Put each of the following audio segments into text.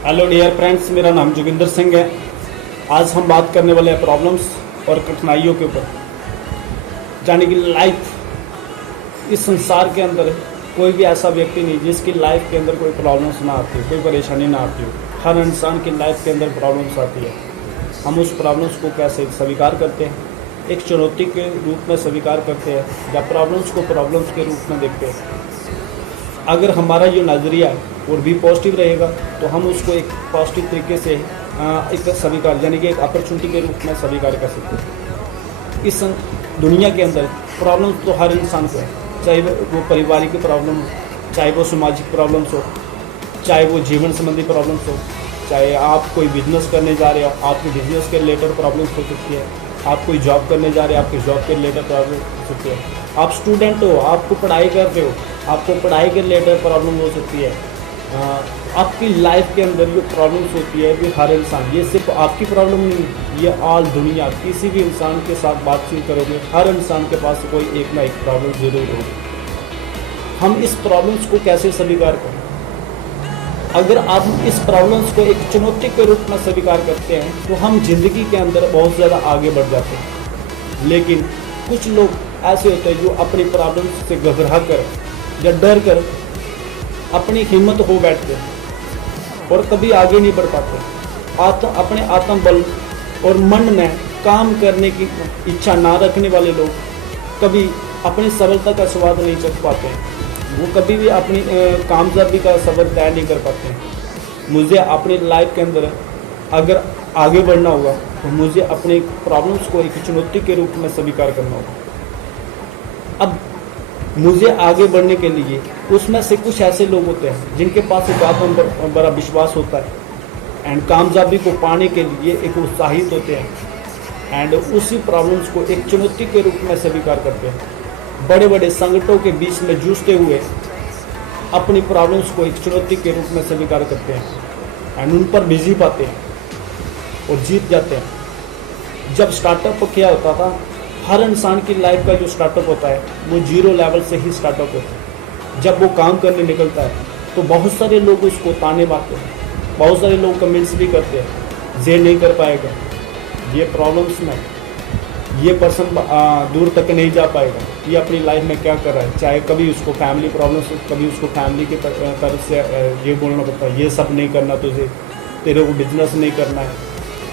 Hello dear friends, मेरा नाम जोगिंदर सिंह है। आज हम बात करने वाले हैं प्रॉब्लम्स और कठिनाइयों के ऊपर। यानी कि लाइफ, इस संसार के अंदर कोई भी ऐसा व्यक्ति नहीं जिसकी लाइफ के अंदर कोई प्रॉब्लम्स ना आती हो, कोई परेशानी ना आती हो। हर इंसान की लाइफ के अंदर प्रॉब्लम्स आती है। हम उस प्रॉब्लम्स को कैसे स्वीकार करते हैं, एक चुनौती के रूप में स्वीकार करते हैं या प्रॉब्लम्स को प्रॉब्लम्स के रूप में देखते हैं। अगर हमारा जो नज़रिया है और भी पॉजिटिव रहेगा तो हम उसको एक पॉजिटिव तरीके से एक स्वीकार, यानी कि एक अपॉर्चुनिटी के रूप में स्वीकार कर सकते हैं। इस दुनिया के अंदर प्रॉब्लम तो हर इंसान को है, चाहे वो पारिवारिक प्रॉब्लम हो, चाहे वो सामाजिक प्रॉब्लम्स हो, चाहे वो जीवन संबंधी प्रॉब्लम्स हो, चाहे आप कोई बिजनेस करने जा रहे हो, आपके बिजनेस के रिलेटेड प्रॉब्लम्स हो सकती है। आप कोई जॉब करने जा रहे हैं, आपकी जॉब के रिलेटेड प्रॉब्लम हो सकती है। आप स्टूडेंट हो, आपको पढ़ाई कर रहे हो, आपको पढ़ाई के रिलेटेड प्रॉब्लम हो सकती है। आपकी लाइफ के अंदर जो प्रॉब्लम्स होती है वो हर इंसान, ये सिर्फ आपकी प्रॉब्लम नहीं, ये ऑल दुनिया, किसी भी इंसान के साथ बातचीत करोगे हर इंसान के पास कोई एक ना एक प्रॉब्लम जरूर होगी। हम इस प्रॉब्लम्स को कैसे स्वीकार करें? अगर आप इस प्रॉब्लम्स को एक चुनौती के रूप में स्वीकार करते हैं तो हम जिंदगी के अंदर बहुत ज़्यादा आगे बढ़ जाते हैं। लेकिन कुछ लोग ऐसे होते हैं जो अपनी प्रॉब्लम्स से घबरा कर या डर कर अपनी हिम्मत हो बैठते हैं और कभी आगे नहीं बढ़ पाते। अपने आत्मबल और मन में काम करने की इच्छा ना रखने वाले लोग कभी अपनी सफलता का स्वाद नहीं चख पाते हैं। वो कभी भी अपनी कामयाबी का सफ़र तय नहीं कर पाते हैं। मुझे अपनी लाइफ के अंदर अगर आगे बढ़ना होगा तो मुझे अपने प्रॉब्लम्स को एक चुनौती के रूप में स्वीकार करना होगा। अब मुझे आगे बढ़ने के लिए उसमें से कुछ ऐसे लोग होते हैं जिनके पास एक आत्म बड़ा विश्वास होता है एंड कामयाबी को पाने के लिए एक उत्साहित होते हैं एंड उसी प्रॉब्लम्स को एक चुनौती के रूप में स्वीकार करते हैं। बड़े बड़े संकटों के बीच में जूझते हुए अपनी प्रॉब्लम्स को एक चुनौती के रूप में स्वीकार करते हैं एंड उन पर बिजी पाते हैं और जीत जाते हैं। जब स्टार्टअप क्या होता था, हर इंसान की लाइफ का जो स्टार्टअप होता है वो जीरो लेवल से ही स्टार्टअप होता है। जब वो काम करने निकलता है तो बहुत सारे लोग उसको ताने मारते हैं, बहुत सारे लोग कमेंट्स भी करते हैं, ये नहीं कर पाएगा, ये प्रॉब्लम्स में ये पर्सन दूर तक नहीं जा पाएगा, ये अपनी लाइफ में क्या कर रहा है। चाहे कभी उसको फैमिली प्रॉब्लम्स, कभी उसको फैमिली की तरफ से ये बोलना पड़ता है, ये सब नहीं करना तुझे, तेरे को बिजनेस नहीं करना है,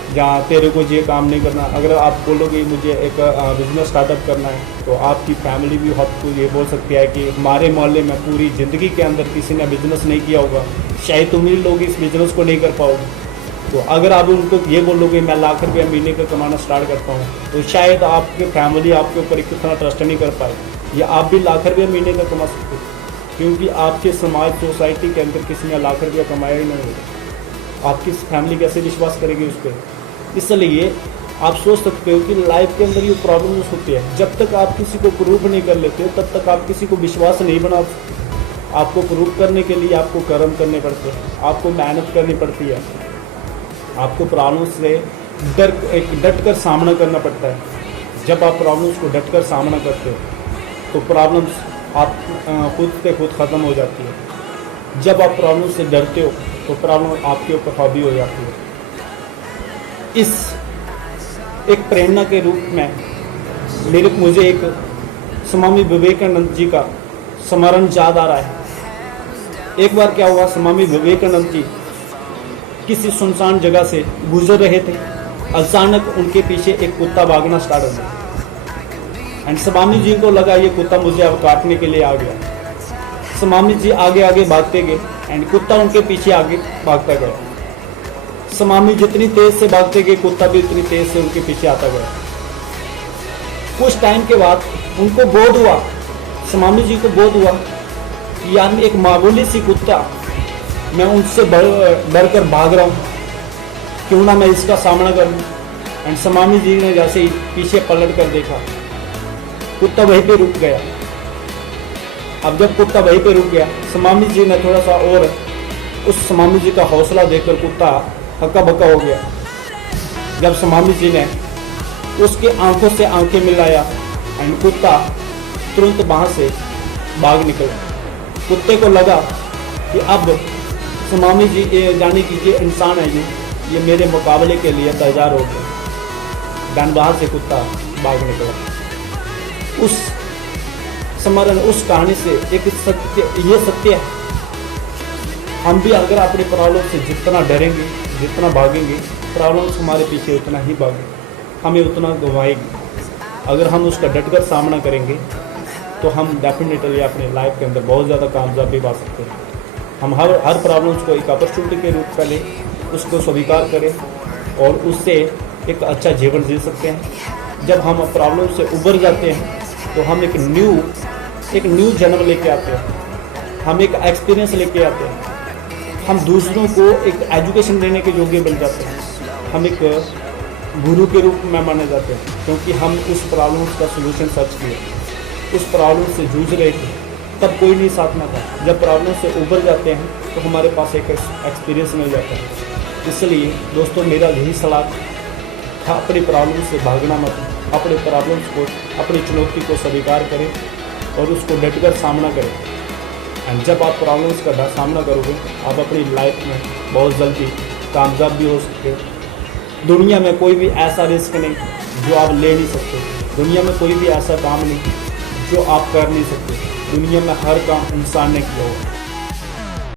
या तेरे को ये काम नहीं करना। अगर आप बोलोगे मुझे एक बिजनेस स्टार्टअप करना है तो आपकी फैमिली भी आपको ये बोल सकती है कि हमारे मोहल्ले में पूरी ज़िंदगी के अंदर किसी ने बिजनेस नहीं किया होगा, शायद तुम ही लोग इस बिज़नेस को नहीं कर पाओगे। तो अगर आप उनको ये बोलोगे मैं लाख रुपया महीने का कमाना स्टार्ट करता हूँ तो शायद आपके फैमिली आपके ऊपर इतना ट्रस्ट नहीं कर पाए, या आप भी लाख रुपया महीने का कमा सकते हो, क्योंकि आपके समाज सोसाइटी के अंदर किसी ने लाख रुपया कमाया ही नहीं होगा। आपकी फैमिली कैसे विश्वास करेगी उस पर? इसलिए आप सोच सकते हो कि लाइफ के अंदर ये प्रॉब्लम्स होती है, जब तक आप किसी को प्रूफ नहीं कर लेते हो तब तक आप किसी को विश्वास नहीं बना सकते। आपको प्रूफ करने के लिए आपको कर्म करने पड़ते हैं, आपको मेहनत करनी पड़ती है, आपको प्रॉब्लम्स से डट कर सामना करना पड़ता है। जब आप प्रॉब्लम्स को डट कर सामना करते हो तो प्रॉब्लम्स आप खुद से खुद ख़त्म हो जाती है। जब आप प्रॉब्लम से डरते हो तो प्रॉब्लम आपके ऊपर हावी हो जाती है। इस एक प्रेरणा के रूप में मुझे एक स्वामी विवेकानंद जी का स्मरण याद आ रहा है। एक बार क्या हुआ, स्वामी विवेकानंद जी किसी सुनसान जगह से गुजर रहे थे, अचानक उनके पीछे एक कुत्ता भागना स्टार्ट हो गया एंड स्वामी जी को लगा ये कुत्ता मुझे अब काटने के लिए आ गया। स्वामी जी आगे आगे भागते गए एंड कुत्ता उनके पीछे आगे भागता गया। स्वामी जितनी तेज से भागते गए कुत्ता भी उतनी तेज से उनके पीछे आता गया। कुछ टाइम के बाद उनको बोध हुआ, स्वामी जी को बोध हुआ कि यार एक मामूली सी कुत्ता, मैं उनसे डर कर भाग रहा हूँ, क्यों ना मैं इसका सामना कर लूँ। एंड स्वामी जी ने जैसे ही पीछे पलट कर देखा, कुत्ता वहीं पे रुक गया। अब जब कुत्ता वहीं पे रुक गया, स्वामी जी ने थोड़ा सा और उस स्वामी जी का हौसला देखकर कुत्ता हक्का बक्का हो गया। जब स्वामी जी ने उसके आंखों से आंखें मिलाया एंड कुत्ता तुरंत वहाँ से भाग निकला। कुत्ते को लगा कि अब समामी जी यानी कि ये इंसान है ये मेरे मुकाबले के लिए तैयार हो गए। डनबाह से कुत्ता भाग निकला। उस स्मरण, उस कहानी से एक सत्य, ये सत्य है, हम भी अगर अपनी प्रॉब्लम से जितना डरेंगे, जितना भागेंगे, प्रॉब्लम्स हमारे पीछे उतना ही भागेंगे, हमें उतना गंवाएगी। अगर हम उसका डटकर सामना करेंगे तो हम डेफिनेटली अपनी लाइफ के अंदर बहुत ज़्यादा कामयाबी पा सकते हैं। हम हर प्रॉब्लम्स को एक अपॉर्चुनिटी के रूप में लें, उसको स्वीकार करें और उससे एक अच्छा जीवन जी सकते हैं। जब हम प्रॉब्लम से उबर जाते हैं तो हम एक न्यू जन्म लेके आते हैं, हम एक एक्सपीरियंस लेके आते हैं, हम दूसरों को एक एजुकेशन देने के योग्य बन जाते हैं, हम एक गुरु के रूप में माने जाते हैं, क्योंकि हम उस प्रॉब्लम का सोल्यूशन सर्च किया, उस प्रॉब्लम से जूझ रहे थे, तब कोई नहीं साथ में था। जब प्रॉब्लम से उबर जाते हैं तो हमारे पास एक एक्सपीरियंस मिल जाता है। इसलिए दोस्तों, मेरा यही सलाह था, अपनी प्रॉब्लम से भागना मत, अपने प्रॉब्लम्स को, अपनी चुनौती को स्वीकार करें और उसको डटकर सामना करें। एंड जब आप प्रॉब्लम्स का सामना करोगे, आप अपनी लाइफ में बहुत जल्दी कामयाब भी हो सकते हो। दुनिया में कोई भी ऐसा रिस्क नहीं जो आप ले नहीं सकते, दुनिया में कोई भी ऐसा काम नहीं जो आप कर नहीं सकते, दुनिया में हर काम इंसान ने किया होगा।